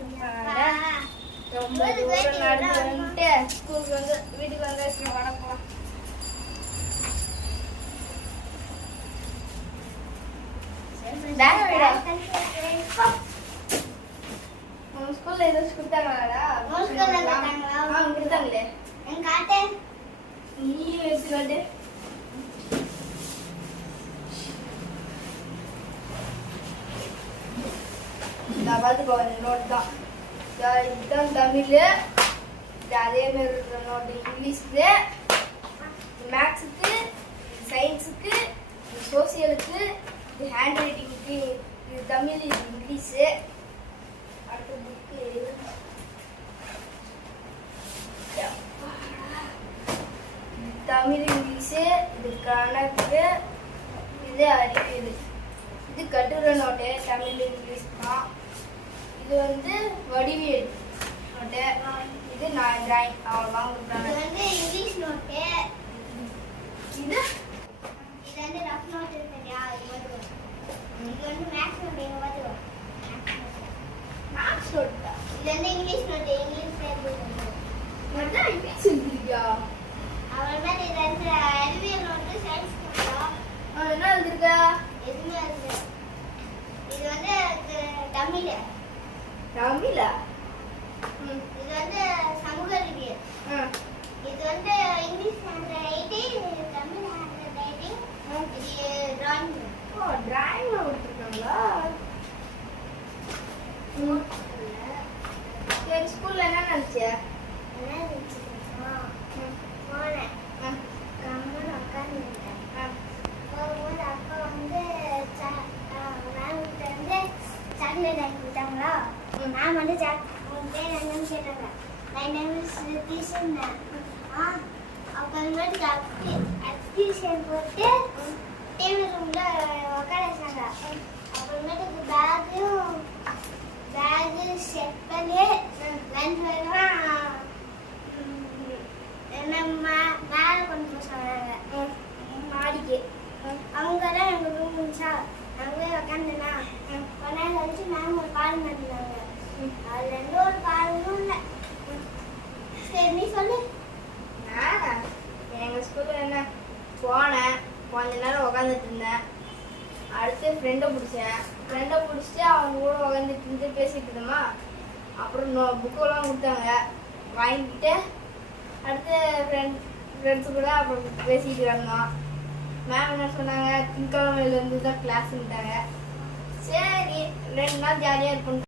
ரொம்ப தூரம் நடந்து வந்துட்டு ஸ்கூலுக்கு வந்து வீட்டுக்கு வந்து வணக்கம். உங்க ஸ்கூல்ல ஏதாச்சும் கொடுத்தாங்களா? கொடுத்தாங்களே. நீ எடுத்து காட்டு. நான் பார்த்துக்கோ நோட் தான். இதுதான் தமிழ், அதே மாதிரி நோட்டு இங்கிலீஷ்க்கு, மேக்ஸுக்கு, சயின்ஸுக்கு, சோசியலுக்கு, இது ஹேண்ட் ரைட்டிங்க்கு, இது தமிழ், இது இங்கிலீஷு. அடுத்த புக்கு தமிழ், இங்கிலீஷு, இது கணக்கு, இது அறிவியல். இது கட்டுரை நோட்டு தமிழ் இங்கிலீஷ் தான். இது வந்து வடிவியல் நோட்டு. இது நான் டிராயிங் அவ்வளோதான் கொடுக்குறாங்க. இது வந்து இங்கிலீஷ் நோட்டு. இது இது வந்து ரஃப் நோட் இருக்குல்லையா, இது வந்து மேக்ஸ் நோட்டு. எங்க பார்த்துக்கோ மேக்ஸ் நோட்டா? இது வந்து English note. English note English எழுதிருக்கியா? அவள் தான். இது வந்து அறிவியல் நோட்டு, சயின்ஸ் நோட்டா. என்ன எழுதிருக்கா? எதுவுமே எழுது. இது வந்து தமிழ். தமிழா? இது வந்து சமூக அறிவியல். இது வந்து English hand writing, Tamil hand writing, இது டிராயிங். ஓ, டிராயிங் கொடுத்துருக்காங்களா? சரி, ஸ்கூல்ல என்ன நினைச்சியா? என்ன நினைச்சு போனேன். கம்மன் உட்காந்துட்டேன். போகும்போது அப்பா வந்து மேம்கிட்ட வந்து சாக்லேட் வாங்கி கொடுத்தாங்களா? மேம் வந்து உன் பேர் என்னன்னு கேட்டாங்க. நான் என்ன டியூஷன். அப்புறமேட்டுக்கு டியூஷன் போட்டு டிவி ரூம்ல உட்கார வச்சாங்க. அப்புறமேட்டுக்கு பேகு செட் பண்ணி லஞ்ச் வேகமாக என்ன மேலே கொண்டு போக சொன்னாங்க மாடிக்கு. அவங்க தான் எங்கள் ரூம் இருந்துச்சா, அங்கே உட்காந்துனா கொஞ்ச நேரம் கழிச்சு மேம் ஒரு பாடம் மாட்டினாங்க. அதுல இருந்து ஒரு பாடமும் இல்லை. சரி, நீ சொல்லு. எங்கள் ஸ்கூலில் என்ன போனேன், கொஞ்ச நேரம் உட்காந்துட்டு இருந்தேன். அடுத்து ஃப்ரெண்டை பிடிச்சிட்டு அவங்க கூட உட்காந்துட்டு இருந்து பேசிட்டு இருந்தோமா. அப்புறம் புக்கெல்லாம் கொடுத்தாங்க, வாங்கிக்கிட்டு அடுத்து ஃப்ரெண்ட்ஸு கூட அப்புறம் பேசிட்டு இருந்தோம். மேம் என்ன சொன்னாங்க, திங்கக்கிழமையிலேருந்து தான் கிளாஸ்ன்ட்டாங்க. சரி, 2 நாள் ஜாலியாக இருக்கும்.